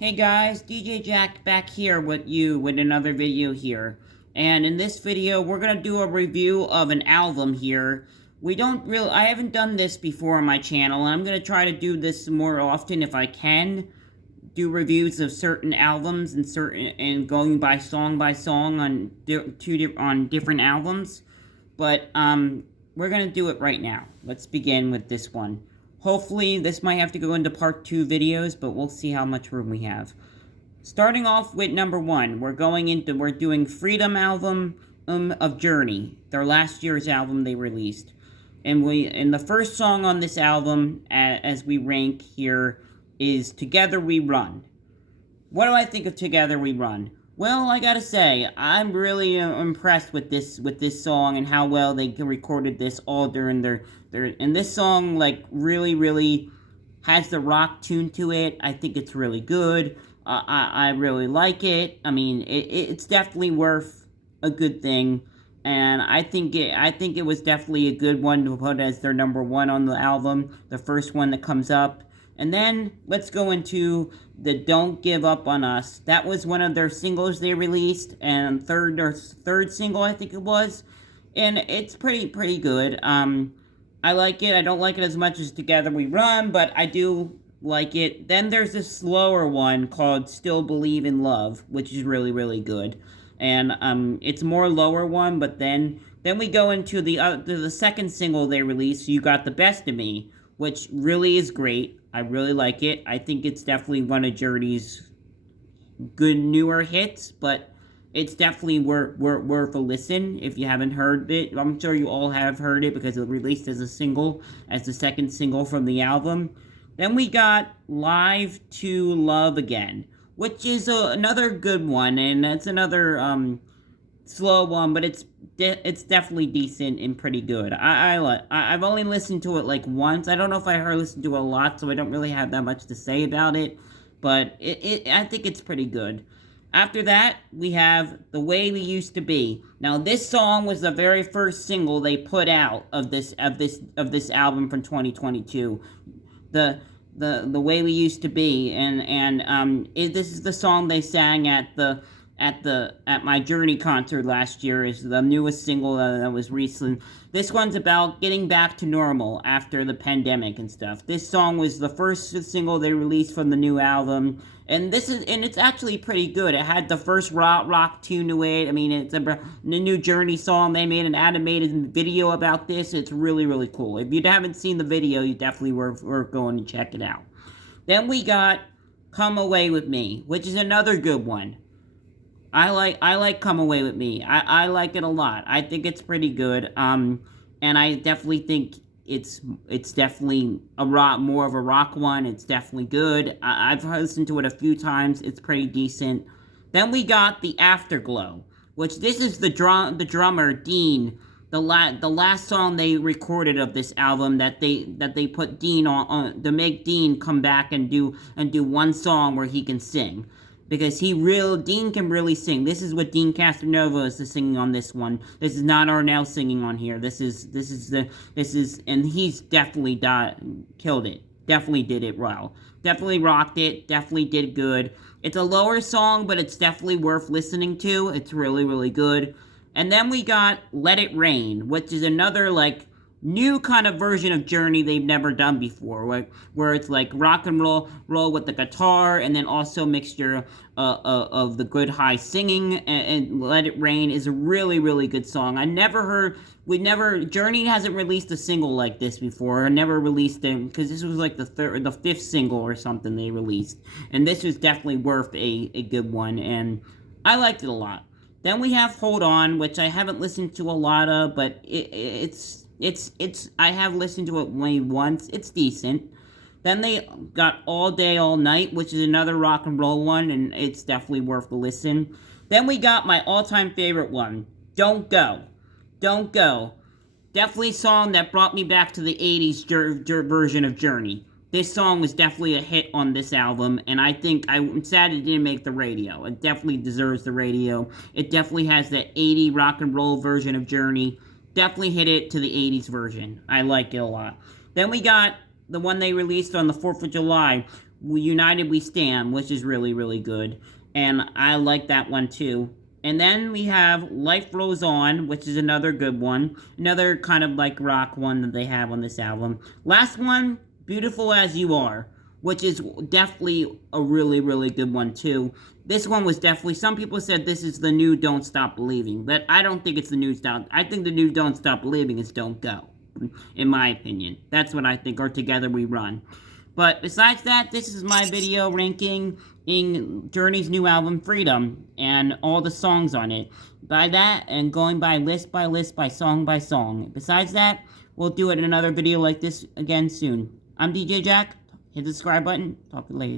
Hey guys, DJ Jack back here with you with another video here. And in this video, we're going to do a review of an album here. I haven't done this before on my channel, and I'm going to try to do this more often if I can. Do reviews of certain albums and going by song on different albums. But we're going to do it right now. Let's begin with this one. Hopefully, this might have to go into part 2 videos, but we'll see how much room we have. Starting off with number 1, we're doing Freedom album of Journey, their last year's album they released. And the first song on this album, as we rank here, is Together We Run. What do I think of Together We Run? Well, I gotta say, I'm really impressed with this song and how well they recorded this all during and this song, like, really has the rock tune to it. I think it's really good. I really like it. I mean, it's definitely worth a good thing, and I think it was definitely a good one to put as their number 1 on the album, the first one that comes up. And then, let's go into the Don't Give Up on Us. That was one of their singles they released, and third single, I think it was. And it's pretty good. I like it. I don't like it as much as Together We Run, but I do like it. Then there's this slower one called Still Believe in Love, which is really good. And it's more lower one, but then we go into the second single they released, You Got the Best of Me, which really is great. I really like it. I think it's definitely one of Journey's good newer hits, but it's definitely worth a listen if you haven't heard it. I'm sure you all have heard it because it was released as a single, as the second single from the album. Then we got Live to Love Again, which is another good one, and it's another slow one, but it's definitely decent and pretty good. I've only listened to it like once. I don't know if I listened to it a lot, so I don't really have that much to say about it, but I think it's pretty good. After that, we have The Way We Used to Be. Now, this song was the very first single they put out of this album from 2022. The Way We Used to Be, and this is the song they sang at my Journey concert last year. Is the newest single that was recent. This one's about getting back to normal after the pandemic and stuff. This song was the first single they released from the new album, and it's actually pretty good. It had the first rock tune to it. I mean, it's a new Journey song. They made an animated video about this. It's really cool. If you haven't seen the video, you definitely worth going and check it out. Then we got Come Away With Me, which is another good one. I like Come Away With Me. I like it a lot. I think it's pretty good. And I definitely think it's definitely more of a rock one. It's definitely good. I've listened to it a few times. It's pretty decent. Then we got The Afterglow, which this is the drummer Dean. The last song they recorded of this album that they put Dean on to make Dean come back and do one song where he can sing. Because Dean can really sing. This is what Dean Castronovo is singing on this one. This is not Arnel singing on here. And he's definitely killed it. Definitely did it well. Definitely rocked it. Definitely did good. It's a lower song, but it's definitely worth listening to. It's really good. And then we got Let It Rain, which is another, like, new kind of version of Journey they've never done before, where it's like rock and roll with the guitar, and then also mixture of the good high singing, and Let It Rain is a really good song. Journey hasn't released a single like this before. I never released it, because this was like the 5th single or something they released, and this was definitely worth a good one, and I liked it a lot. Then we have Hold On, which I haven't listened to a lot of, but I have listened to it maybe once. It's decent. Then they got All Day, All Night, which is another rock and roll one, and it's definitely worth a listen. Then we got my all-time favorite one, Don't Go. Don't Go. Definitely a song that brought me back to the 80s version of Journey. This song was definitely a hit on this album, and I'm sad it didn't make the radio. It definitely deserves the radio. It definitely has that 80 rock and roll version of Journey. Definitely hit it to the 80s version. I like it a lot. Then we got the one they released on the 4th of July, United We Stand, which is really, really good. And I like that one too. And then we have Life Flows On, which is another good one. Another kind of like rock one that they have on this album. Last one, Beautiful As You Are, which is definitely a really, really good one too. This one was definitely, some people said this is the new Don't Stop Believing, but I don't think it's the new I think the new Don't Stop Believing is Don't Go, in my opinion. That's what I think, or Together We Run. But besides that, this is my video ranking in Journey's new album, Freedom, and all the songs on it. By that, and going by list, by song. Besides that, we'll do it in another video like this again soon. I'm DJ Jack. Hit the subscribe button. Talk to you later.